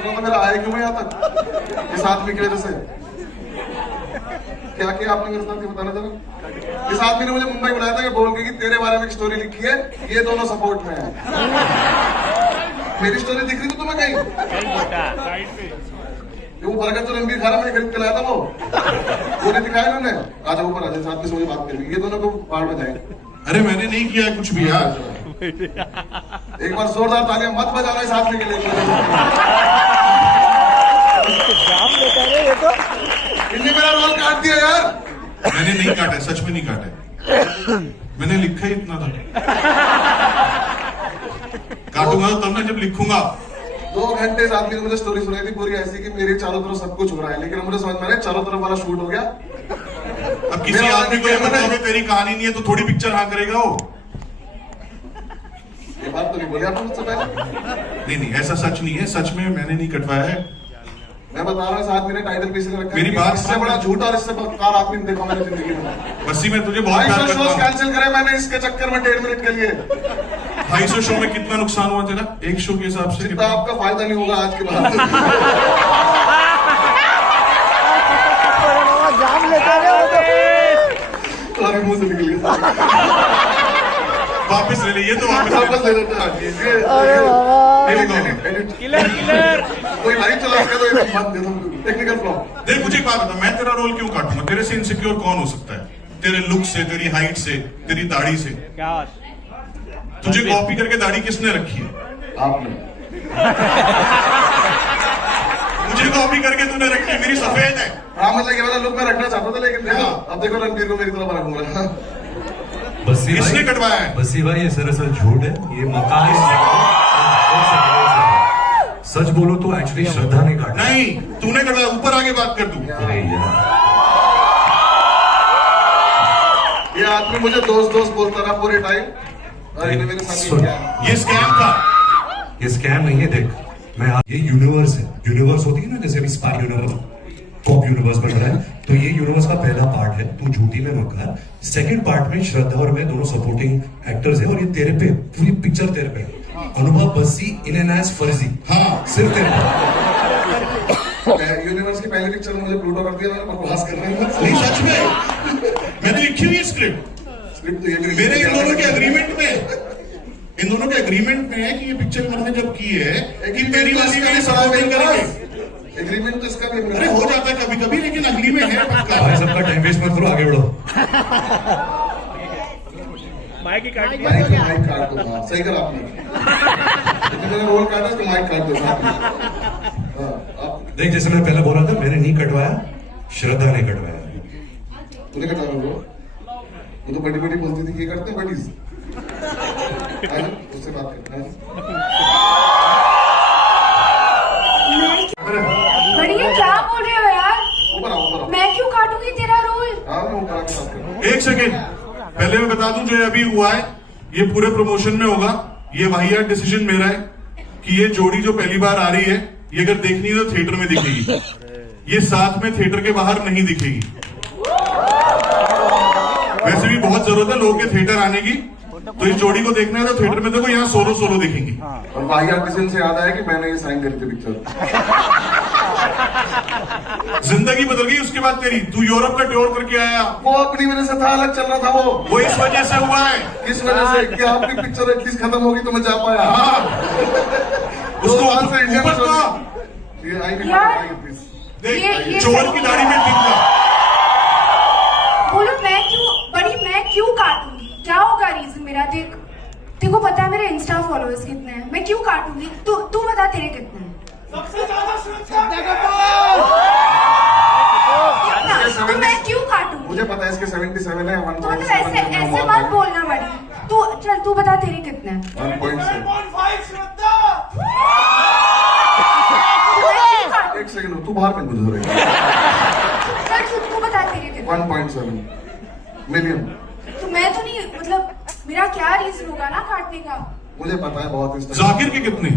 चल रहा था मेरा, आया क्यों मैं यहाँ तक इस आदमी की वजह से? क्या किया आपने मेरे साथ, ये बताना जरा। इस आदमी ने मुझे मुंबई बुलाया था कि बोल के कि तेरे बारे में एक स्टोरी लिखी है, ये दोनों सपोर्ट में है। मेरी स्टोरी दिख रही थी तुम्हें कहीं? वो बर्गर जो रणबीर खा रहा, मैंने खरीद के लाया था वो नहीं दिखाया इन्होंने। आजा ऊपर आजा, साथ में से मुझे बात करनी, ये दोनों को बाहर में जाए। अरे मैंने नहीं किया है कुछ भी यार। एक बार जोरदार तालियां मत बजाना इस आदमी के लिए। इन्हें मेरा रोल काट दिया यार। मैंने नहीं काटा, सच में नहीं काटा। मैंने लिखा ही इतना था। काटूंगा तो तब ना जब लिखूंगा। 2 घंटे इस आदमी ने मुझे स्टोरी सुनाई थी पूरी ऐसी कि मेरे चारों तरफ सब कुछ हो रहा है, लेकिन मुझे समझ में आ रहा है चारों तरफ वाला शूट हो गया। अब किसी आदमी को ये बताओगे तेरी कहानी नहीं है तो थोड़ी पिक्चर हाँ करेगा वो। ये बात तो नहीं बोली आपने मुझसे पहले। नहीं ऐसा सच नहीं है, सच में मैंने नहीं कटवाया है। मैं बता रहा हूँ, इस आदमी ने टाइटल पीस रखा है। मेरी बात इससे बड़ा झूठ और इससे बदकार आदमी ने देखा मैंने जिंदगी में। बस्सी मैं तुझे बहुत प्यार करता हूँ। कैंसिल करे मैंने इसके चक्कर में 1.5 मिनट के लिए। 250 शो में कितना नुकसान हुआ तेरा एक शो के हिसाब से? जितना आपका फायदा नहीं होगा आज के बाद। जाम लेता मुंह से निकल गया। वापस ले ले, ये तो वापस ले लेते हैं। कोई लाइन चला के तो मत दे दो, टेक्निकल प्रॉब्लम। देख मुझे एक बात बता, मैं तेरा रोल क्यों काटूंगा? तेरे से इनसिक्योर कौन हो सकता है? तेरे लुक से, तेरी हाइट से, तेरी दाढ़ी से। क्या तुझे कॉपी करके दाढ़ी किसने रखी है? आपने। मुझे कॉपी करके तूने रखी है, मेरी सफेद है। हाँ मतलब ये वाला लुक मैं रखना चाहता था, लेकिन देखो अब देखो रणबीर को मेरी तरफ बना घूम रहा है। बस्सी किसने कटवाया है? बस्सी भाई ये सरासर झूठ है, ये मकान सच बोलो तो एक्चुअली श्रद्धा ने काटा। नहीं तूने कटवाया, ऊपर आगे बात कर तू। अरे यार ये आदमी मुझे दोस्त दोस्त बोलता रहा पूरे टाइम, और इन्हें मेरे साथ ही किया। ये स्कैम था। ये स्कैम नहीं है। देख ये यूनिवर्स है। यूनिवर्स होती है ना, जैसे अभी स्पाई यूनिवर्स, पॉप यूनिवर्स बन रहा है, तो ये यूनिवर्स का पहला पार्ट है, तू झूठी में मत कर। सेकंड पार्ट में श्रद्धा और मैं दोनों सपोर्टिंग एक्टर्स हैं, और ये तेरे पे पूरी पिक्चर तेरे पे। अनुभव बस्सी इन एन एज फर्जी। हाँ सिर्फ तेरे पे। यूनिवर्स की पहली पिक्चर मुझे प्लूटो कर दिया, मैंने बकवास कर रहा हूँ। नहीं सच में मैंने लिखी हुई स्क्रिप्ट स्क्रिप्ट तो ये मेरे इन दोनों के एग्रीमेंट में, इन दोनों के एग्रीमेंट में है कि ये पिक्चर मैंने जब की है कि तेरी वाली के लिए सपोर्टिंग करेंगे। एग्रीमेंट तो इसका भी अरे हो जाता है कभी कभी, लेकिन अगली में है पक्का। भाई सबका टाइम वेस्ट मत करो, आगे बढ़ो। माइक ही काट माइक काट दो। हाँ सही करा आपने। मैंने रोल काटा तो माइक काट दो। देख जैसे मैं पहले बोल रहा था, मैंने नहीं कटवाया, श्रद्धा ने कटवाया। तूने कटवाया वो? वो तो बड़ी बड़ी बोलती थी, ये करते हैं बडीज। उससे बात करते हैं। बढ़िया क्या बोल रहे हो यार? ऊपर आओ, ऊपर आओ। मैं क्यों काटूंगी तेरा रोल? हाँ मैं ऊपर आके बात कर रहा हूँ। एक सेकेंड पहले मैं बता दूं, जो अभी हुआ है ये पूरे प्रमोशन में होगा। ये वाहियात डिसीजन मेरा है कि ये जोड़ी जो पहली बार आ रही है, ये अगर देखनी है तो थिएटर में दिखेगी, ये साथ में थिएटर के बाहर नहीं दिखेगी। वैसे भी बहुत जरूरत है लोगों के थिएटर आने की, तो इस जोड़ी को देखना है तो थिएटर में देखो, यहाँ सोलो सोलो दिखेंगी। और वाहियात डिसीजन से याद आया कि मैंने ये साइन करी थी पिक्चर। जिंदगी बदल गई उसके बाद तेरी। तू यूरोप का टूर करके आया, वो अपनी वजह से था, अलग चल रहा था वो इस वजह से हुआ है। किस वजह से कि आपकी पिक्चर एटलीस्ट खत्म होगी तो मैं जा पाया। हाँ उसको वहां से इंडिया में ऊपर तो ये आई नहीं यार, आएगी प्लीज। देख चोर की दाढ़ी में दिखता। बोलो मैं क्यों काटूंगी? क्या होगा रीजन मेरा? देखो पता है मेरे इंस्टा फॉलोअर्स कितने हैं, मैं क्यों काटूंगी? तू बता तेरे कितने हैं? सबसे ज्यादा श्रद्धा तो मैं क्यों काटूंगी? मुझे पता है इसके 77 है। तो मतलब ऐसे मत बोलना बड़ी। तू बता तेरे कितने हैं? 1.7। श्रद्धा। एक सेकंड तू बाहर में गुजर रही है। चल तू बता तेरे कितने? 1.7 मिलियन। तो मैं तो नहीं, मतलब मेरा क्या रीजन होगा ना काटने का? मुझे पता है बहुत। जाकिर के कितने?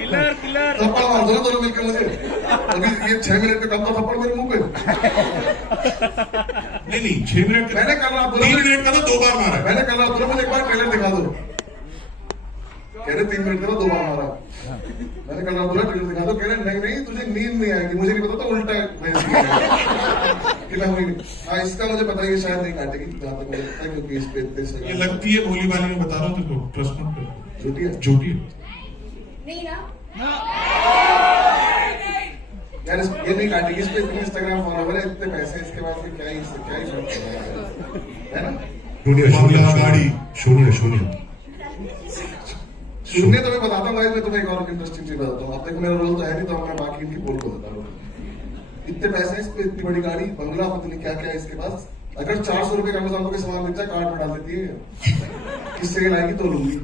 किलर थप्पड़ मार दो ना दोनों मिलकर मुझे। अभी ये 6 मिनट में कब तो थप्पड़ मेरे मुंह पे। नहीं 6 मिनट मैंने कल रात 3 मिनट का तो 2 बार मारा है। मैंने कल रात बोला मुझे एक बार ट्रेलर दिखा दो। कह रहे 3 मिनट का 2 बार मारा। मैंने कल बोला ट्रेलर दिखा दो, कह रहे नहीं नहीं तुझे नींद नहीं आएगी, मुझे नहीं पता था उल्टा कि मैं हुई नहीं। हाँ इसका मुझे पता है कि शायद नहीं काटेगी जहाँ तक मुझे लगता है, क्योंकि इस पे इतने ये से लगती है भोली वाली, मैं बता रहा हूँ तुमको, ट्रस्ट मत करो, झूठी है। झूठी है। नहीं ना? यार ये नहीं काटेगी, इस पे इतने इंस्टाग्राम फॉलोवर है, इतने पैसे, इसके बाद फिर क्या ही फर्क पड़ेगा, है ना? शून्य शून्य शून्य शून्य शून्य तो मैं बताता हूँ भाई, मैं तुम्हें एक और इंटरेस्टिंग चीज बताता हूँ। अब तक मेरा रोल तो है नहीं, तो मैं बाकी इनकी बोल को देता हूँ। इतने पैसे इस पे, इतनी बड़ी गाड़ी, बंगला, पता नहीं क्या क्या है इसके पास। अगर 400 रुपए का अमेज़न के सामान मिल जाए, कार्ड में डाल देती है, किससे लाएगी तो लूंगी।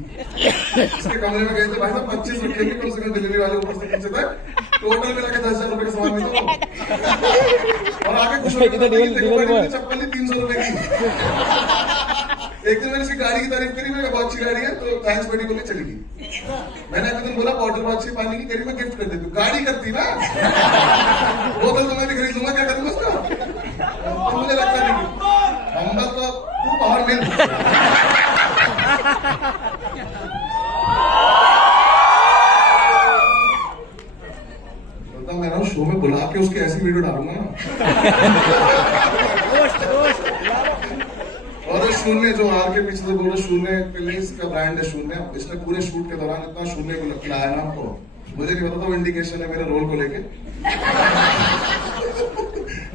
इसके कमरे में गए थे भाई साहब, 25 रखेंगे कम से कम डिलीवरी वाले ऊपर से नीचे तक, टोटल मिला के 10,000 रुपए का सामान मिला। और आगे कुछ चप्पल 300 रुपए की। एक दिन मैंने इसकी गाड़ी की तारीफ करी, मैंने बहुत अच्छी गाड़ी है, तो थैंक्स बड़ी बोली चली गई। मैंने एक दिन बोला बॉटल बहुत अच्छी पानी की, करी मैं गिफ्ट कर देती हूँ। गाड़ी करती ना, बोतल तो मैं भी खरीद लूंगा, क्या करूंगा उसका? तो मुझे लगता नहीं, हम तो तू बाहर मिल। मैं ना शो में बुला के उसकी ऐसी वीडियो डालूंगा ना। और शून्य जो आर के पीछे से बोल रहे, शून्य फिलिंग्स का ब्रांड है शून्य। इसने पूरे शूट के दौरान इतना शून्य को खिलाया ना हमको, मुझे नहीं पता था वो इंडिकेशन है मेरे रोल को लेके।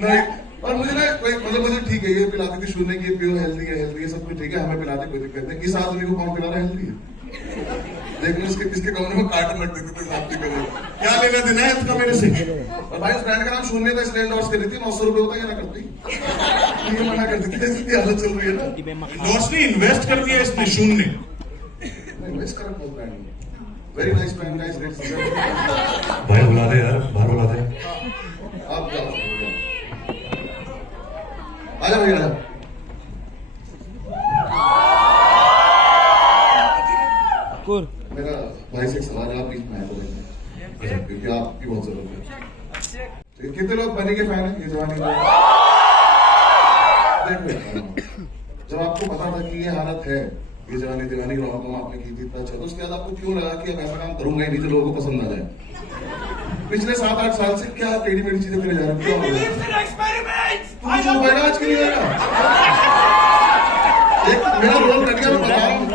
नहीं, और मुझे ना कोई मतलब मुझे ठीक है, ये पिलाती थी शून्य की, प्योर हेल्दी है सब कुछ ठीक है, हमें पिलाते कोई दिक्कत नहीं। इस आदमी को कौन पिला रहा है हेल्दी है? लेकिन इसके कमरे में कार्टन रख देते थे साथ में, क्या लेना देना है इसका मेरे से। और भाई उस ब्रांड का नाम शून्य था, इसलिए एंडोर्स कर रही थी। 900 रुपए होता है ना करती, ये मना कर देती, ऐसी हालत चल रही है ना। लॉस ने इन्वेस्ट कर दिया इसने, शून्य इन्वेस्ट कर बहुत brand, very nice brand, nice rate. भाई बुला दे यार, बाहर बुला दे। आप जाओ, आजा भैया आजा। मेरा भाई से एक सवाल है, आप प्लीज मैं तो क्योंकि आपकी बहुत जरूरत है। कितने लोग बनी के फैन है ये जवानी को? जब आपको पता था कि ये हालत है, ये जवानी दीवानी रोम आपने की थी इतना अच्छा, तो उसके बाद आपको क्यों लगा कि अब ऐसा काम करूंगा ही नहीं जो लोगों को पसंद आ जाए? पिछले 7-8 साल से क्या टेढ़ी मेढ़ी चीजें करे जा रही है? आज के लिए एक मेरा रोल कट गया, मैं बता रहा हूँ।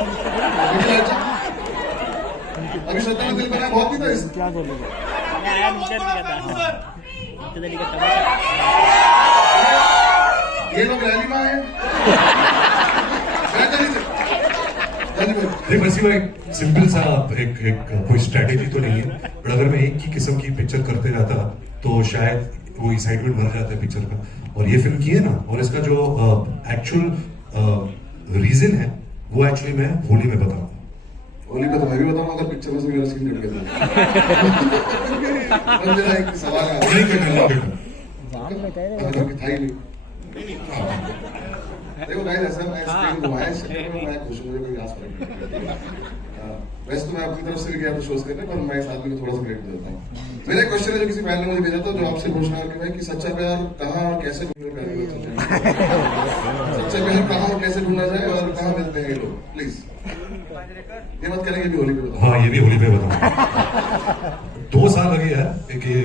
अभी श्रद्धा में दिल बना बहुत ही था इस क्या बोलेगा? ये लोग रैली में आए। देख वैसी भाई सिंपल सा एक कोई स्ट्रेटेजी तो नहीं है, पर अगर मैं एक ही किस्म की पिक्चर करते रहता तो शायद वो एक्साइटमेंट भर जाता है पिक्चर का। और ये फिल्म की है ना, और इसका जो एक्चुअल रीजन है वो एक्चुअली मैं होली में बताऊंगा। होली पे तो मैं भी बताऊंगा, अगर पिक्चर में से मेरा सीन कट गया। मेरा एक सवाल है, नहीं करना था ही नहीं। देखो गाइस, ऐसा मैं स्क्रीन घुमाया इस चक्कर में मैं खुश हूं, मुझे कोई खास फर्क नहीं पड़ता। वैसे तो मैं अपनी तरफ से भी गया तो शोज करने, पर मैं इस आदमी को थोड़ा सा क्रेडिट देता हूँ। मेरा एक क्वेश्चन है जो किसी फैन ने मुझे भेजा था, जो आपसे पूछना है कि भाई कि सच्चा प्यार कहाँ और कैसे ढूंढना है? सच्चा प्यार कहाँ और कैसे ढूंढा जाए और कहाँ मिलते हैं ये लोग? प्लीज ये मत करेंगे भी होली पे बताओ। हाँ ये भी होली पे बताऊँ। 2 साल लगे यार एक ये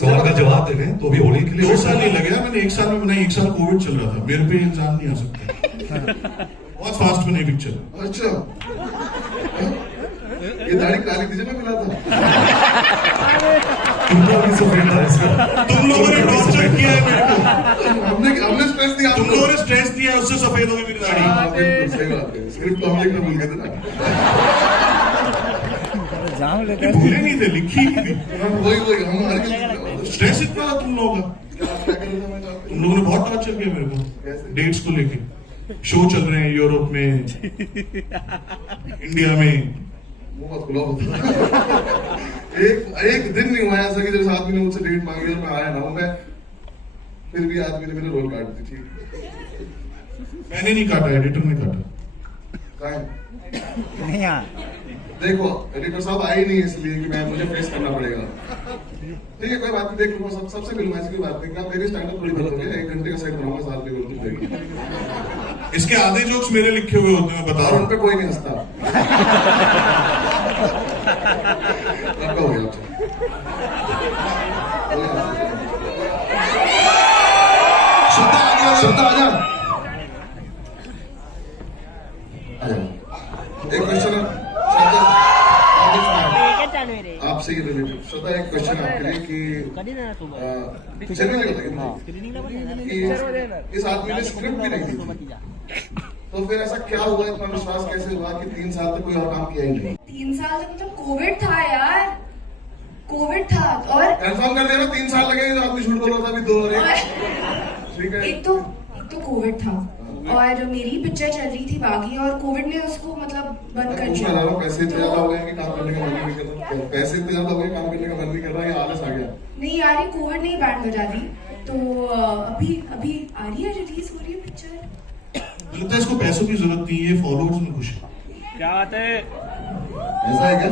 सवाल का जवाब देने, तो अभी होली के लिए 2 साल नहीं लगे, मैंने 1 साल में बनाई। 1 साल कोविड चल रहा था, मेरे पे इंसान नहीं आ सकता। बहुत फास्ट बनी पिक्चर। अच्छा, ये दाढ़ी काली थी जब मैं मिला था। तुम लोग भी सफेद था इसका। तुम लोगों ने टॉर्चर किया है मेरे को, हमने स्ट्रेस दिया, तुम लोगों ने स्ट्रेस दिया, उससे सफेद हो गई मेरी दाढ़ी। बिल्कुल सही बात है। सिर्फ तो हम लिखना भूल गए थे ना। ये भूले नहीं थे, लिखी नहीं थी। वही हम हर स्ट्रेस इतना था तुम लोगों का, तुम लोगों ने बहुत टॉर्चर किया मेरे को डेट्स को लेके। शो चल रहे हैं यूरोप में, इंडिया में। मुंह मत खुलाओ। एक दिन नहीं हुआ ऐसा कि जब इस आदमी ने मुझसे डेट मांगी और मैं आया ना हूं, मैं फिर भी आदमी ने मेरे रोल काट दी थी। मैंने नहीं काटा, एडिटर ने काटा। कहाँ है? नहीं आ देखो एडिटर साहब आए नहीं इसलिए कि मैं मुझे फेस करना पड़ेगा। ठीक है कोई बात नहीं, देख लूंगा, सबसे मिलूंगा, ऐसी कोई बात नहीं। क्या मेरी स्टैंड अप थोड़ी बंद हो गया, 1 घंटे का सेट बनाऊंगा, साथ में बोलूंगा। इसके आधे जोक्स मेरे लिखे हुए होते हैं, मैं बता और रहा उन हूँ। पे कोई नहीं हंसता। आपका हो गया। श्रद्धा आ गया, श्रद्धा आ जा। एक क्वेश्चन आपसे ही रिलेटेड। श्रद्धा, एक क्वेश्चन आपके लिए कि जनरली कि इस आदमी ने स्क्रिप्ट भी नहीं दी थी, तो फिर ऐसा क्या हुआ, इतना विश्वास कैसे हुआ कि 3 साल तक कोई और काम किया ही नहीं? 3 साल तक मतलब कोविड था यार, कोविड था। और कंफर्म कर देना 3 साल लगे, जो आदमी झूठ बोल रहा था अभी 2 और 1। ठीक है, एक तो कोविड था और मेरी पिक्चर चल रही थी बागी, और कोविड ने उसको मतलब बंद कर मैं दिया। बता रहा हूँ, पैसे इतने ज्यादा हो गए कि काम करने का मन नहीं कर रहा। पैसे इतने ज्यादा हो गए काम करने का मन नहीं कर रहा, ये आलस आ गया। नहीं यार, ये कोविड ने ही बैंड बजा दी। तो अभी आ रही है, रिलीज हो रही है पिक्चर। लगता है इसको पैसों की जरूरत नहीं है, फॉलोअर्स में खुश है। क्या बात है? ऐसा है क्या?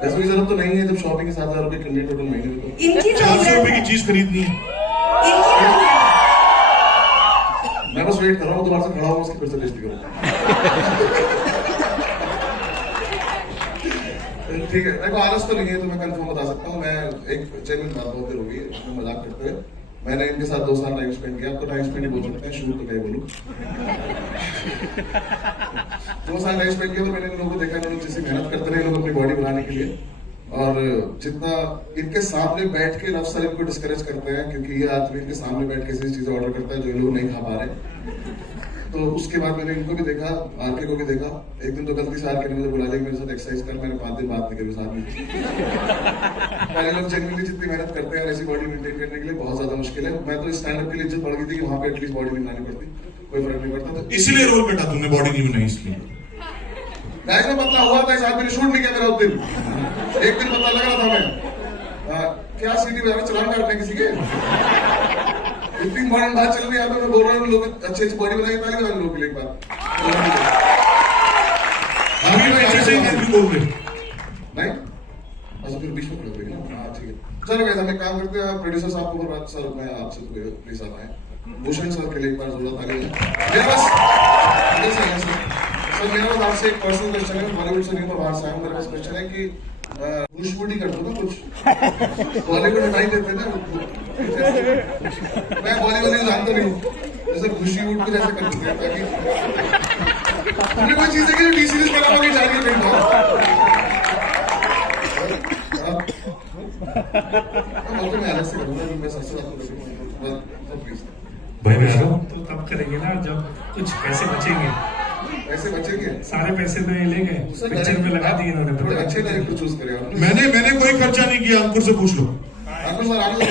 पैसों की जरूरत तो नहीं है, जब शॉपिंग के 7,000 रुपए करनी टोटल महीने में तो इनकी 400 रुपए की जरूरत चीज खरीदनी है। इनकी जरूरत मैं बस वेट कर रहा हूँ, दोबारा से खड़ा हूँ, उसकी फिर से बेइज्जती करूँ। ठीक है, देखो आलस तो नहीं है, तो मैं कंफर्म बता सकता हूँ। मैं एक जेन्युइन बात बहुत देर होगी, इसमें मजाक करते हुए मैंने इनके साथ 2 साल टाइम स्पेंड किया। अब तो टाइम स्पेंड ही बोल सकते हैं, शूट तो क्या ही बोलूं। 2 साल टाइम स्पेंड किया तो मैंने इन लोगों को देखा, इन्होंने जैसे मेहनत करते रहे लोग अपनी बॉडी बनाने के लिए, और जितना इनके सामने बैठ के अफसर इनको डिस्करेज करते हैं, क्योंकि ये आदमी इनके सामने बैठ के ऐसी चीजें ऑर्डर करता है जो ये लोग नहीं खा पा रहे। तो उसके बाद मैंने इनको भी देखा, आरके को भी देखा। एक दिन तो गलती से आरके ने मुझे बुला लिया मेरे साथ एक्सरसाइज कर, मैंने 5 दिन बात नहीं करी उस आदमी से। पहले लोग जेन्युइनली जितनी मेहनत करते हैं ऐसी बॉडी मेंटेन करने के लिए बहुत ज्यादा मुश्किल है। मैं तो स्टैंड अप के लिए इज्जत बढ़ गई थी कि वहां पे एटलीस्ट बॉडी नहीं बनानी पड़ती, कोई फर्क नहीं पड़ता। तो इसलिए रोल कटा तुमने, बॉडी नहीं बनाई इसलिए। गाइस में पतला हुआ था, इस आदमी ने शूट नहीं किया मेरा उस दिन। एक दिन पता लग रहा था मैं क्या सीटी बजा के चलान काटने किसी के। इतनी मॉडर्न बात चल रही है, मैं बोल रहा हूँ लोग अच्छी अच्छी बॉडी बनाई, ताली बजा लोगों के लिए एक बार। आगे में ऐसे ही भी बोल रहे नहीं, अच्छा फिर बीच में खड़े हो ना। हाँ ठीक है, चलो गाइस हम एक काम करते हैं, प्रोड्यूसर साहब को बात सर मैं आपसे प्लीज आप आए। भूषण सर के लिए एक बार जरूरत आ गई है मेरे पास। सर मेरा बस आपसे एक पर्सनल क्वेश्चन है, बॉलीवुड से नहीं तो बाहर से आया हूँ। मेरे पास क्वेश्चन है कि बुशवुड ही कर दो ना कुछ, बॉलीवुड में नहीं देते ना। मैं बॉलीवुड जानता नहीं हूँ, जैसे बुशवुड को जैसे कर देते हैं, ताकि हमने कोई चीज है कि टी सीरीज बना होगी जा रही है। मैं अलग से करूँगा, मैं सबसे प्लीज भाई मैं आ रहा हूँ। तो तब करेंगे ना जब कुछ पैसे बचेंगे। पैसे बचेंगे, सारे पैसे तो ये ले गए, पिक्चर में लगा दिए इन्होंने। थोड़े अच्छे डायरेक्टर चूज करेगा। मैंने कोई खर्चा नहीं किया, अंकुर से पूछ लो। अंकुर सर आगे,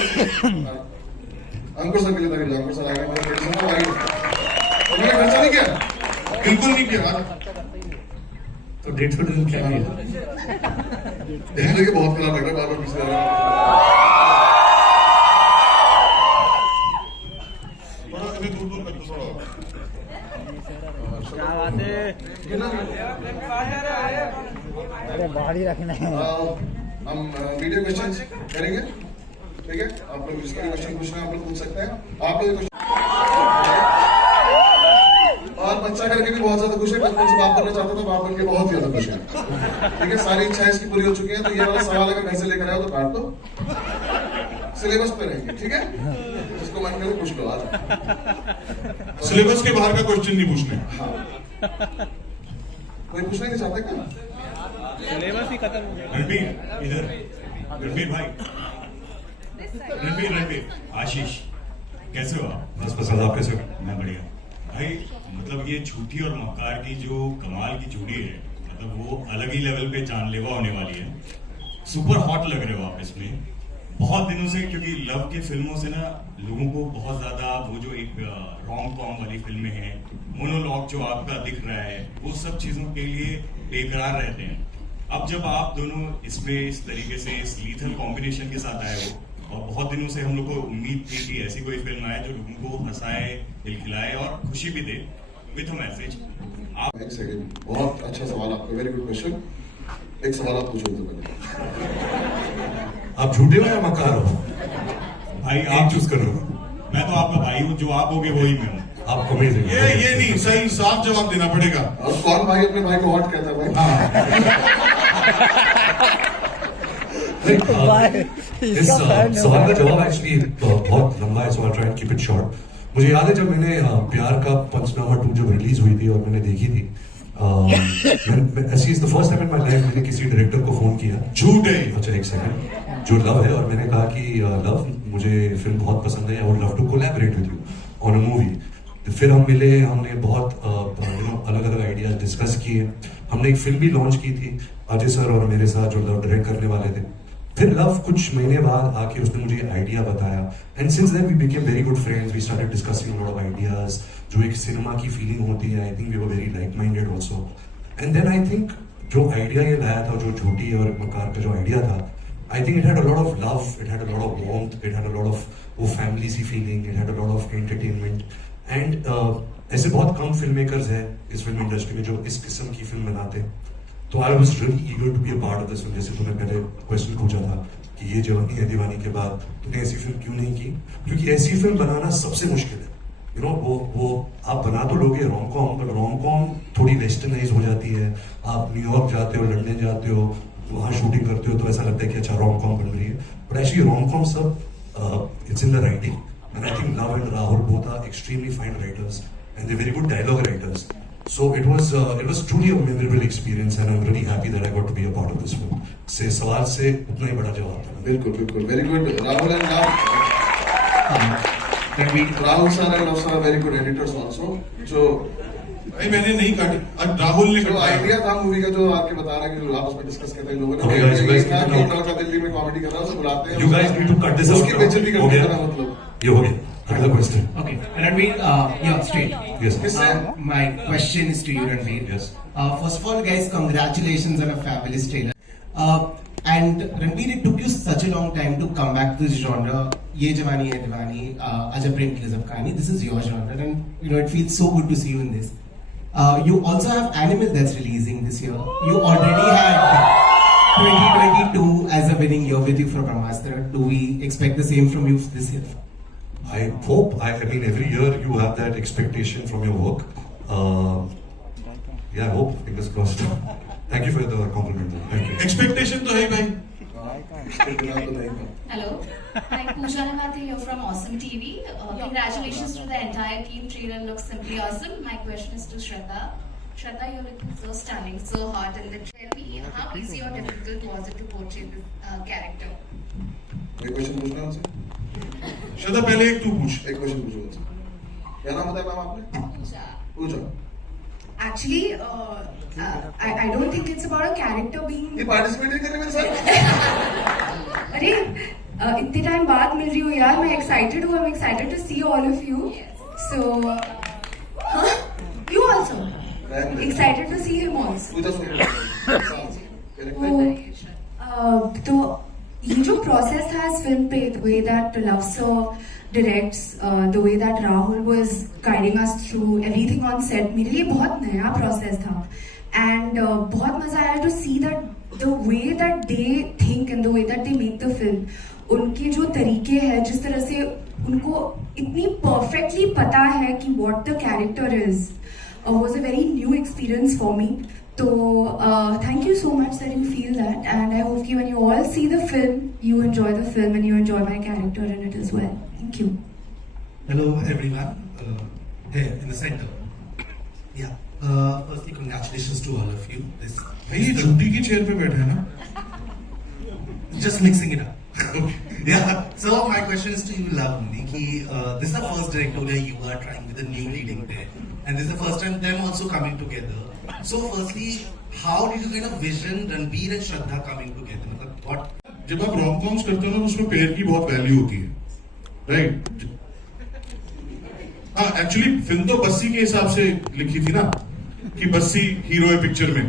अंकुर सर के लिए तारीफ, अंकुर सर आगे, मैंने खर्चा नहीं किया, बिल्कुल नहीं किया। तो 150 दिन क्या किया? देखने के बहुत खराब लग रहा है, बार बार पीछे आ रहा है। क्या बात है? अरे बाहर ही रखना है। हम वीडियो क्वेश्चन करेंगे, ठीक है? आप लोग जिसका क्वेश्चन पूछना है आप लोग पूछ सकते हैं। आप लोग और बच्चा करके भी बहुत ज्यादा खुश है, बचपन से बात करना चाहता था, बात करके बहुत ज्यादा खुश है। ठीक है, सारी इच्छाएं इसकी पूरी हो चुकी है। तो ये वाला सवाल अगर घर से लेकर आया तो काट दो, सिलेबस पे रहेंगे, ठीक है? जिसको मन करे पूछ लो आज। सिलेबस के बाहर का क्वेश्चन नहीं पूछने। कोई पूछना नहीं चाहता क्या? सिलेबस ही खत्म हो गया। रणबीर इधर, रणबीर भाई, रणबीर आशीष कैसे हो आप? बस पसंद आप कैसे हो? मैं बढ़िया भाई। मतलब ये झूठी और मक्कार की जो कमाल की जोड़ी है, मतलब वो अलग ही लेवल पे जानलेवा होने वाली है। सुपर हॉट लग रहे हो आप इसमें बहुत दिनों से, क्योंकि लव की फिल्मों से ना लोगों को बहुत ज्यादा वो जो एक रोम कॉम वाली फिल्में हैं, मोनोलॉग जो आपका दिख रहा है, वो सब चीजों के लिए बेकरार रहते हैं। अब जब आप दोनों इसमें इस तरीके से इस लीथल कॉम्बिनेशन के साथ आए हो, और बहुत दिनों से हम लोग को उम्मीद थी कि ऐसी कोई फिल्म आए जो लोगों को हंसाए, खिलखिलाए और खुशी भी दे विथ अ मैसेज। आप एक सेकंड, बहुत अच्छा सवाल आपका, वेरी गुड क्वेश्चन। एक सवाल आप पूछो तो पहले। आप झूठे हो या मक्कार हो? भाई आप आप चूज करो। मैं तो आपका भाई हूँ, जो आप होगे वही मैं हूँ। आप अमेजिंग। ये नहीं, सही साफ जवाब देना पड़ेगा। और कौन भाई अपने भाई को हॉट कहता है भाई? हाँ, इस सवाल का जवाब एक्चुअली बहुत लंबा है, so I try to keep it short. मुझे याद है जब मैंने प्यार का पंचनामा 2 जब रिलीज हुई थी और मैंने देखी थी, ऐसी is the first time in my life मैंने किसी डायरेक्टर को फोन किया. झूठ है. अच्छा एक सेकंड, जो लव है, और मैंने कहा कि लव मुझे फिल्म बहुत पसंद है, I would love to collaborate with you on a movie. फिर हम मिले, हमने बहुत अलग अलग आइडियाज डिस्कस किए. हमने एक फिल्म भी लॉन्च की थी अजय सर और मेरे साथ, जो लव डायरेक्ट करने वाले थे. फिर लव कुछ महीने बाद आके उसने मुझे आइडिया बताया, and since then we became very good friends. We started discussing lot of ideas. जो एक सिनेमा की फीलिंग होती है, I think we were very like minded also. And then I think जो आइडिया ये लाया था, जो झूठी और मकार का जो आइडिया था, I think it had a lot of love, it had a lot of warmth, it had a lot of वो फैमिली सी feeling, it had a lot of entertainment. And ऐसे बहुत कम फिल्म मेकर्स हैं इस film industry में जो इस किस्म की फिल्म बनाते हैं. तो I was really eager to be a part of this film. जैसे तूने पहले क्वेश्चन पूछा था कि ये जवानी है दीवानी के बाद तूने ऐसी फिल्म क्यों नहीं की, क्योंकि ऐसी फिल्म बनाना सबसे मुश्किल है. यू नो, वो आप बना तो लोगे rom com, but rom com थोड़ी वेस्टर्नाइज हो जाती है. आप न्यूयॉर्क जाते हो, लंदन जाते हो, वहाँ शूटिंग करते हो तो ऐसा लगता है कि अच्छा रोम कॉम बन रही है. बट एक्चुअली रोम कॉम सब it's in the writing. And I think Luv and Rahul both are extremely fine writers and they're very good dialogue writers. So it was truly a memorable experience, and I'm really happy that I got to be a part of this film. से सवाल से उतना ही बड़ा जवाब था. बिल्कुल बिल्कुल, very good. Rahul and Rahul sir and Luv sir are very good editors also. जो भाई मैंने नहीं काटी, आज राहुल ने जो आइडिया था मूवी का, जो आपके बता रहे हैं कि जो आपस में डिस्कस करते हैं लोगों ने, Okay, guys, you guys क्या need to कि know. लड़का दिल्ली में कॉमेडी कर रहा है, उसे बुलाते हैं. You guys need to cut this out. उसकी बेइज्जती हो करते गया? हैं मतलब. ये हो गया. Another question. Okay, Ranveer, yeah, straight. Yes. किससे? My question is to you, Ranveer. Yes. First of all, guys, congratulations on a fabulous trailer. And Ranveer, it took you such a long time to come back to this genre. Ye Jawani Hai Diwani, Ajab Prem Ki Gazab Kahani. This is your genre, and you know it feels so good to see you in this. You also have Animal that's releasing this year. You already had 2022 as a winning year with you for Brahmastra. Do we expect the same from you this year? I hope. I mean, every year you have that expectation from your work. Yeah, I hope. Fingers crossed. Thank you for the compliment. Thank you. Expectation तो है भाई. Hello, I'm Pooja Namathi here from Awesome TV. Congratulations to the entire team. Trailer looks simply awesome. My question is to Shraddha. Shraddha, you're looking so stunning, so hot in the trailer. How easy or difficult was it to portray this character? एक question पूछना है उनसे. श्रद्धा पहले एक तू पूछ. एक question पूछो उनसे. क्या नाम बताया मैम आपने? Pooja. पूछो. Actually, I don't think it's about a character being. ये पार्टिसिपेट नहीं कर रहे मेरे साथ. अरे इतने टाइम बाद मिल रही हूँ यार, मैं एक्साइटेड हूँ. I'm excited to see all of you. So, huh? You also excited to see him also. पूछो तो ये जो प्रोसेस था इस फिल्म पे, the way that Love Sir directs, the way that Rahul was guiding us through everything on set, मेरे लिए बहुत नया प्रोसेस था. And बहुत मजा आया to see that the way that they think and the way that they make the film, उनके जो तरीके हैं, जिस तरह से उनको इतनी perfectly पता है कि what the character is, was a very new experience for me. So thank you so much that you feel that, and I hope when you all see the film, you enjoy the film and you enjoy my character in it as well. Thank you. Hello everyone, here in the center. Yeah, firstly congratulations to all of you. This भाई ये झूठी की chair पे बैठा है ना. just mixing it up. Yeah. So my question is to you, Lavani. This is the first directorial you are trying with a new leading pair, and this is the first time them also coming together. So firstly, how did you get a vision Ranveer and Shraddha coming together? मतलब what? जब आप rom coms करते हो ना, उसमें pair की बहुत value होती है, राइट? हाँ, एक्चुअली फिल्म तो बस्सी के हिसाब से लिखी थी ना, कि बस्सी हीरो है पिक्चर में.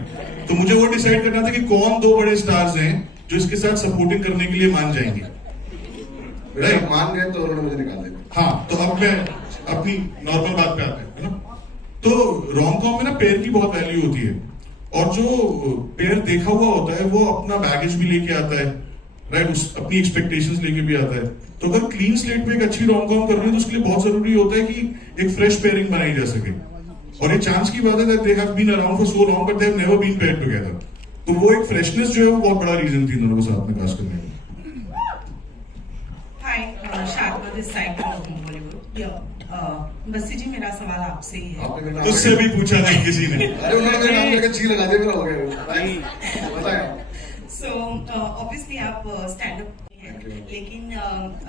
तो मुझे वो डिसाइड करना था कि कौन 2 बड़े स्टार्स हैं जो इसके साथ सपोर्टिंग करने के लिए मान जाएंगे. राइट, मान गए तो उन्होंने मुझे निकाल दिया. हाँ, तो अब मैं अपनी नॉर्मल बात पे आते हैं, है ना. तो रोम कॉम में ना पेयर की बहुत वैल्यू होती है, और जो पेयर देखा हुआ होता है वो अपना बैगेज भी लेके आता है, राइट, अपनी एक्सपेक्टेशंस लेके भी आता है. तो अगर क्लीन स्लेट पे एक अच्छी रोम कॉम करनी है तो उसके लिए बहुत जरूरी होता है कि एक फ्रेश पेयरिंग बनाई जा सके. और ये चांस की बात है that they have been around for so long but they have never been paired together. तो वो एक फ्रेशनेस जो है वो बहुत बड़ा रीजन थी इन दोनों को साथ में कास्ट करने का. Hi Sharda this side from Bollywood. Bassi ji मेरा सवाल आपसे ही है। आपने मेरा तुझसे भी पूछा नहीं किसी ने। अरे उन्होंने मेरे नाम लेकर जी लगा दिया, मेरा हो गया। बताएं। सो ऑब्वियसली आप स्टैंड अप हैं, लेकिन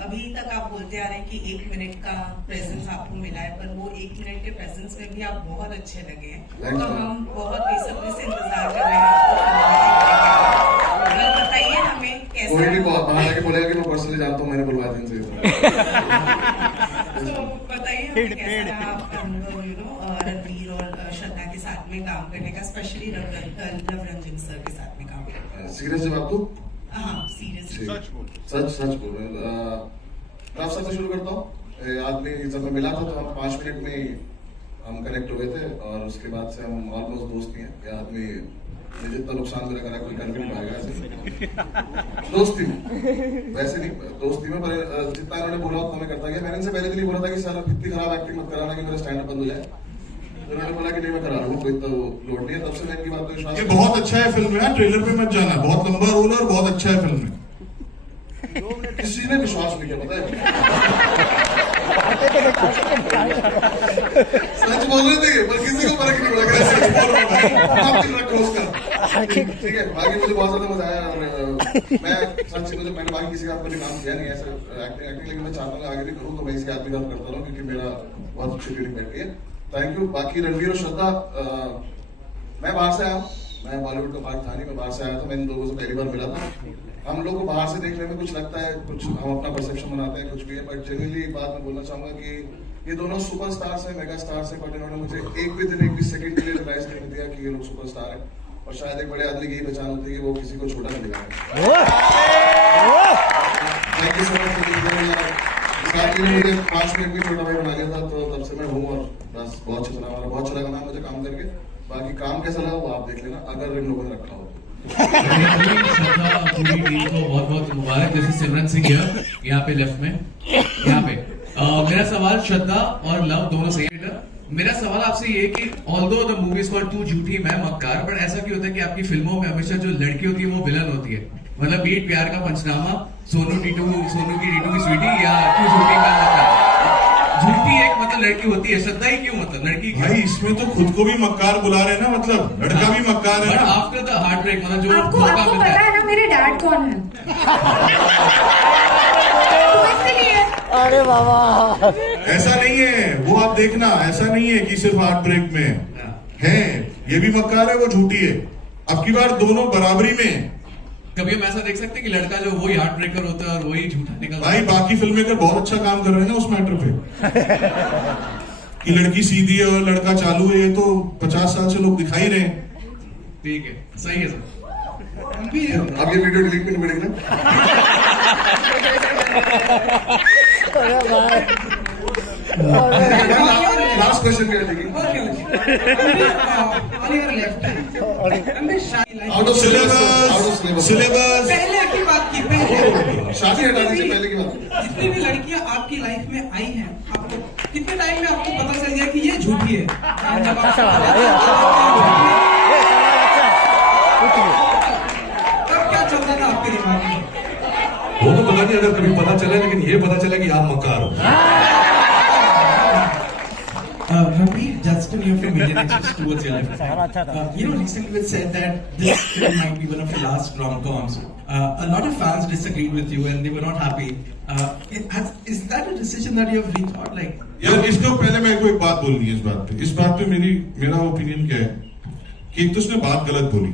अभी तक आप बोलते आ रहे हैं कि 1 मिनट का प्रेजेंस आपको मिला है, पर वो 1 मिनट के प्रेजेंस में भी आप बहुत अच्छे लगे हैं। तो हम बहुत बेसब्री से इंतजार कर रहे हैं आपको। बताइए हमें कैसा। कोई भी बाहर आके बोलेगा कि मैं पर्सनली जानता हूँ, मैंने बुलवाया था इनसे। तो बताइए हमें कैसा रहा आपका अनुभव, रणवीर और श्रद्धा के साथ में काम करने का, स्पेशली लवरंजन सर के साथ में काम करने का। सीरियस जवाब दो। हाँ सीरियस सच बोल रहे हैं। आप सबसे शुरू करता हूँ। आदमी जब मैं मिला था तो हम 5 मिनट में ही हम कनेक्ट हुए थे, और उसके बाद से हम ऑलमोस्ट दोस्त ही हैं। ये आदमी ने जितना नुकसान मेरा करा कोई कर भी नहीं पाएगा ऐसे दोस्ती में, वैसे नहीं दोस्ती में, पर जितना इन्होंने बोला उतना मैं करता गया। मैंने इनसे पहले भी नहीं बोला था कि सर इतनी खराब एक्टिंग मत कराना कि मेरा स्टैंड अप बंद हो जाए, तो उन्होंने बोला कि नहीं मैं करा रहा हूँ, कोई तो लोड नहीं है। तब से मैं इनकी बात पे विश्वास। ये बहुत अच्छा है फिल्म में, ट्रेलर पे मत जाना, बहुत लंबा रोल है और बहुत अच्छा है फिल्म में। किसी ने विश्वास नहीं किया, पता है। सच बोल रहे थे पर किसी को फर्क नहीं पड़ा। सच बोल रहा हूँ, आप दिल रखो उसका, ठीक है। बाकी मुझे बहुत ज्यादा मजा आया, और मैं सच मुझे मैंने बाकी किसी का कभी काम किया नहीं ऐसे एक्टिंग, लेकिन मैं चाहता हूँ आगे भी करूँ, तो मैं इसी आदमी का करता रहूँ क्योंकि मेरा बहुत अच्छी फीलिंग बैठ गई है। Thank you. बाकी रणवीर और श्रद्धा, मैं बाहर से आया हूँ, मैं बॉलीवुड का पार्ट था नहीं, मैं बाहर से आया था, मैं इन लोगों से पहली बार मिला था। हम लोग को बाहर से देखने में कुछ लगता है, कुछ हम अपना परसेप्शन बनाते हैं, कुछ भी है, बट जनरली एक बात मैं बोलना चाहूंगा कि ये दोनों सुपरस्टार्स हैं, मेगा स्टार्स हैं, बट इन्होंने मुझे एक भी दिन, एक भी सेकंड के लिए रियलाइज नहीं दिया कि ये लोग सुपरस्टार हैं। और शायद एक बड़े आदमी की यही पहचान होती है कि वो किसी को छोटा नहीं दिखाता। Thank you so much. इस आदमी ने मुझे 5 मिनट में छोटा भाई बना लिया था, तो तब से मैं हूँ, और बस बहुत अच्छा लगा, बहुत अच्छा लगा मुझे काम करके। बाकी काम कैसा लगा वो आप देख लेना, अगर इन लोगों ने रखा हो। पूरी टीम को बहुत बहुत मुबारक। जैसे सिमरन सिंह यहाँ पे लेफ्ट में, यहाँ पे मेरा सवाल श्रद्धा और लव दोनों से है। मेरा सवाल आपसे ये कि although the movie is called तू झूठी मैं मक्कार, बट ऐसा क्यों होता है कि आपकी फिल्मों में हमेशा जो लड़की होती है वो विलन होती है? मतलब बीट प्यार का पंचनामा, सोनू की टीटू की स्वीटी, या तू झूठी मैं मक्कार। झूठी एक मतलब लड़की होती है, श्रद्धा ही क्यों मतलब लड़की? भाई इसमें तो खुद को भी मक्कार बुला रहे हैं ना, मतलब लड़का भी मक्कार है ना। आफ्टर द हार्ट ब्रेक मतलब जो आपको पता है ना मेरे डैड कौन है? तो इसलिए अरे बाबा ऐसा नहीं है, वो आप देखना, ऐसा नहीं है कि सिर्फ हार्ट ब्रेक में है, ये भी मक्कार है, वो झूठी है। अब की बार दोनों बराबरी में। कभी हम ऐसा देख सकते हैं कि लड़का जो वही हार्ट ब्रेकर होता है और वही झूठा निकलता भाई बाकी फिल्में कर बहुत अच्छा काम कर रहे हैं ना उस मैटर पे कि लड़की सीधी है और लड़का चालू है, ये तो 50 साल से लोग दिखाई रहे हैं। ठीक है, सही है सर। अब ये वीडियो डिलीट भी नहीं मिलेगी ना। लास्ट क्वेश्चन भी रहेगी। Out of syllabus. पहले की बात की, पहले शादी हटा दीजिए, पहले की बात। जितनी भी लड़कियां आपकी लाइफ में आई हैं, आपको कितने टाइम में आपको पता चल गया कि ये झूठी है? तब क्या चलता था आपके दिमाग में? वो तो पता नहीं, अगर कभी पता चला, लेकिन ये पता चला कि आप मक्कार हो। Ranveer, just to hear from Indian Express towards your left. Recently it said that this film might be one of your last rom-coms. A lot of fans disagreed with you and they were not happy. Is that a decision that you have rethought? Like, यार इसको पहले मेरे को एक बात बोलनी है इस बात पे मेरा ओपिनियन क्या है कि एक तो उसने बात गलत बोली,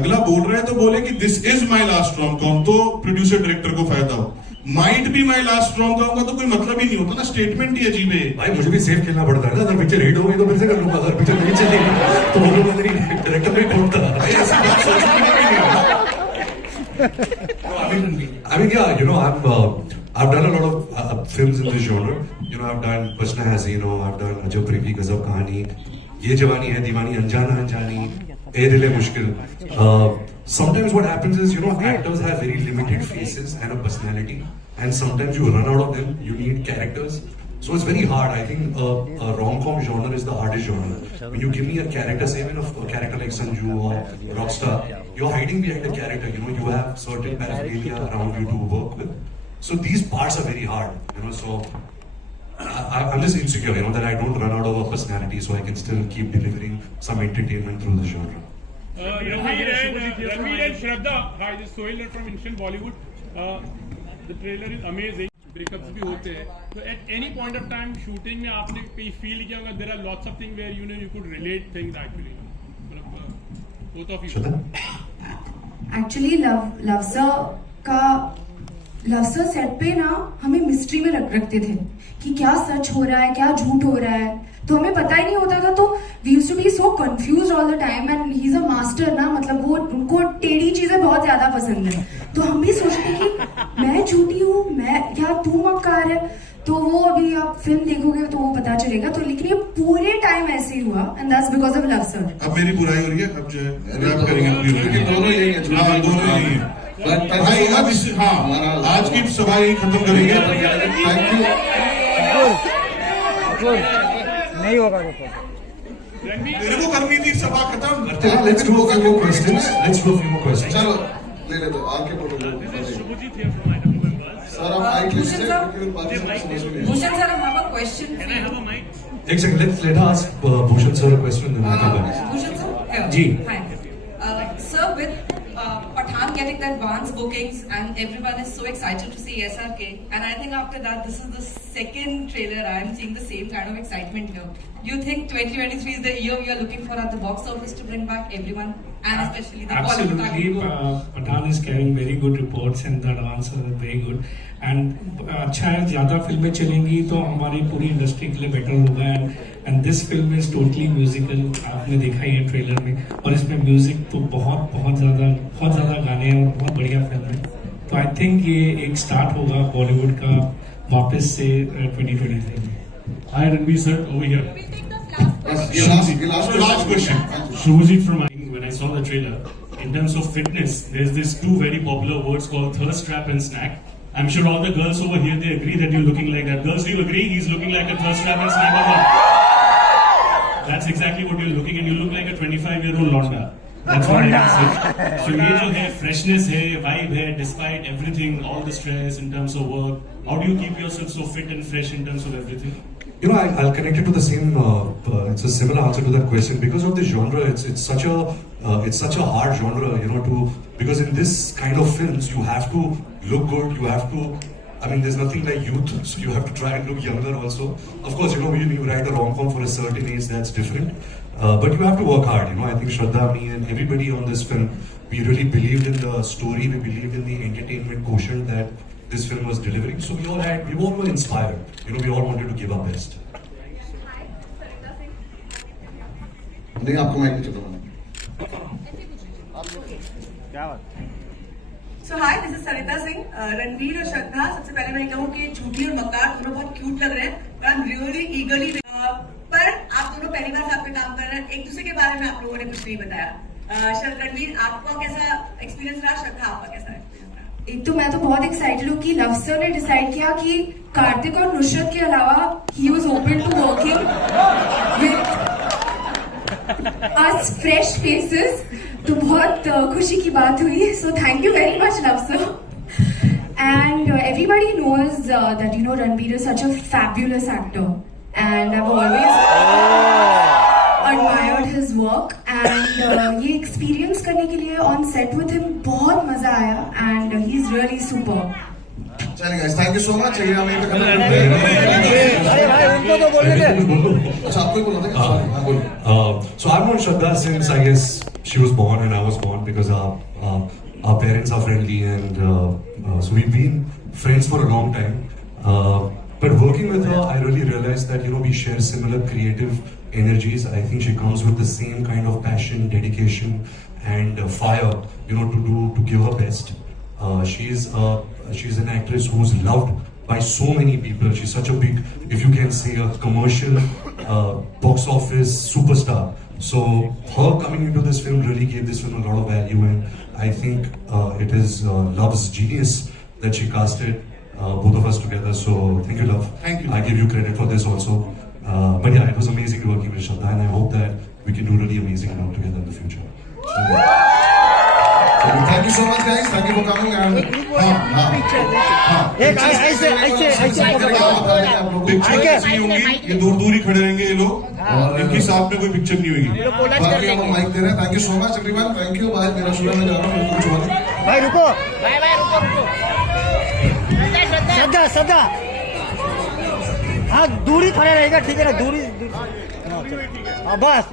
अगला बोल रहा है तो बोले कि this is my last ROM com, तो प्रोड्यूसर डायरेक्टर को फायदा हो। माइट भी माई लास्ट रॉम कॉम का तो कोई मतलब ही नहीं होता ना, स्टेटमेंट ही अजीब है। भाई मुझे भी सेफ खेलना पड़ता है ना, अगर पिक्चर हिट होगी तो फिर से कर लूंगा, अगर पिक्चर नहीं चलेगी तो वो लोग डायरेक्टर नहीं ढूंढता। ऐसी बात सोचने में भी नहीं है। I mean, yeah, you know, I've done a lot of films in this genre. You know, I've done Bachna Hai Zino, I've done Ajab Prem Ki Gazab Kahani, Ye Jawani Hai Diwani, Anjana Anjani, Ye Dil Hai Mushkil. Sometimes what happens is, you know, actors have very limited faces and a personality, and sometimes you run out of them. You need characters. So it's very hard. I think a rom-com genre is the hardest genre. When you give me a character, say even a character like Sanju or Rockstar, you're hiding behind a character. You know, you have certain paraphernalia around you to work with. So these parts are very hard, you know. So I'm just insecure, you know, that I don't run out of a personality, so I can still keep delivering some entertainment through the genre. Ranveer and Shraddha, hi, this is Sohail from Instant Bollywood. The trailer is amazing. Breakups भी होते हैं. So at any point of time shooting में आपने कहीं feel किया होगा there are lots of things where you know you could relate things actually. Both of you. Actually लवसर set पे ना हमें मिस्ट्री में रखते थे कि क्या सच हो रहा है, क्या झूठ हो रहा है, तो हमें पता ही नहीं होता था. तो we used to be so confused all the time and he is a master ना, मतलब वो उनको टेढ़ी चीजें बहुत ज्यादा पसंद है. तो हम भी सोचते कि मैं झूठी हूँ, मैं या तू मक्कार है. तो वो अभी आप फिल्म देखोगे तो वो पता चलेगा. तो लेकिन ये पूरे टाइम ऐसे ही हुआ एंड दैट्स बिकॉज ऑफ लवसर. अब मेरी बुराई हो रही है, अब जो रैप करेंगे दोनों यही है. हाँ, दोनों यही है. भाई अब हाँ, आज की सभा यही खत्म करेंगे. Thank you. नहीं होगा मेरे को करनी थी सभा खत्म. Let's do a few more questions. चलो ले लेते हैं आके फोटो. सर आप माइक लीजिए क्योंकि बाकी सब समझ में नहीं. Bhushan sir, I have a question. Can I have a mic? एक second, let us ask Bhushan sir a question. Then we'll come back. Bhushan sir? Here. जी. Hi. Sir, with Pathaan getting the advance bookings and everyone is so excited to see SRK, and I think after that this is the second trailer I am seeing the same kind of excitement here. Do you think 2023 is the year we are looking for at the box office to bring back everyone and especially the Bollywood? Absolutely, Pathaan is carrying very good reports and the advances are very good. And अच्छा है, ज़्यादा फिल्में चलेंगी तो हमारी पूरी industry के लिए बेटर होगा. And this film is totally musical. आपने देखा ही है ट्रेलर में, और इसमें म्यूजिक तो बहुत ज़्यादा गाने हैं और बहुत बढ़िया फिल्म है. तो आई थिंक ये एक स्टार्ट होगा बॉलीवुड का वापस से 2023 में. Hi Ranveer sir, over here. Last question. Shubhajit from when I saw the trailer, in terms of fitness, there's this two very popular words called thirst trap and snack. I'm sure all the girls over here, they agree that you're looking like that. Girls, do you agree? He's looking like a thirst trap and snack or not? That's exactly what you're looking, and you look like a 25-year-old Londa. That's what I can say. So ये जो है freshness है, vibe है, despite everything, all the stress in terms of work, how do you keep yourself so fit and fresh in terms of everything? You know, I'll connect it to the same. It's a similar answer to that question because of the genre. It's such a hard genre, you know, because in this kind of films you have to look good. You have to. I mean, there's nothing like youth, so you have to try and look younger also. Of course, you know, when you write a rom-com for a certain age, that's different. But you have to work hard. You know, I think Shraddha, me, and everybody on this film, we really believed in the story. We believed in the entertainment quotient that this film was delivering. So we all were inspired. You know, we all wanted to give our best. नहीं आपको mic नहीं चला. क्या बात. So hi, this is Sarita Singh. Ranveer और श्रद्धा, सबसे पहले मैं कहूँ कि झूठी और मक्कार दोनों बहुत क्यूट लग रहे हैं. But I'm really eagerly पर आप दोनों पहली बार साथ में काम कर रहे हैं. एक दूसरे के बारे में आप लोगों ने कुछ नहीं बताया. रणवीर, आपका कैसा एक्सपीरियंस रहा? श्रद्धा, आपका कैसा एक्सपीरियंस रहा? एक तो मैं तो बहुत एक्साइटेड हूँ कि लवसर ने डिसाइड किया कि कार्तिक और नुसरत के अलावा he was open to working with us fresh faces. तो बहुत खुशी की बात हुई. So thank you very much, Luvsar. And everybody knows that you know Ranveer is such a fabulous actor, and I've always admired his work. And ये experience करने के लिए on set with him बहुत मजा आया, and he's really superb. चलिए guys, thank you so much. चलिए हम यहीं पे खत्म करते हैं. अरे भाई उनको तो बोलने दे. अच्छा आपको ही बोला था. So I've known Shraddha since I guess she was born and I was born because our parents are friendly and so we've been friends for a long time. But working with her, I really realized that you know we share similar creative energies. I think she comes with the same kind of passion, dedication, and fire, you know, to give her best. She's an actress who's loved by so many people. She's such a big, if you can say, a commercial box office superstar. So her coming into this film really gave this film a lot of value, and I think it is Love's genius that she casted both of us together. So thank you, Love. Thank you. I give you credit for this also. But yeah, it was amazing working with Shraddha, and I hope that we can do really amazing work together in the future. So, thank you so much guys, thank you for coming and एक ऐसे ऐसे ऐसे picture ऐसी होंगी, ये दूर दूर ही खड़े रहेंगे ये लोग, और इनके साथ में कोई पिक्चर नहीं होगी। बाकी हम माइक दे रहे हैं। Thank you so much everyone, thank you. Bye, मेरा शुरू में जा रहा हूँ कुछ और। भाई रुको, श्रद्धा श्रद्धा, हाँ दूरी खड़े रहेगा, ठीक है ना, दूरी हाँ, बस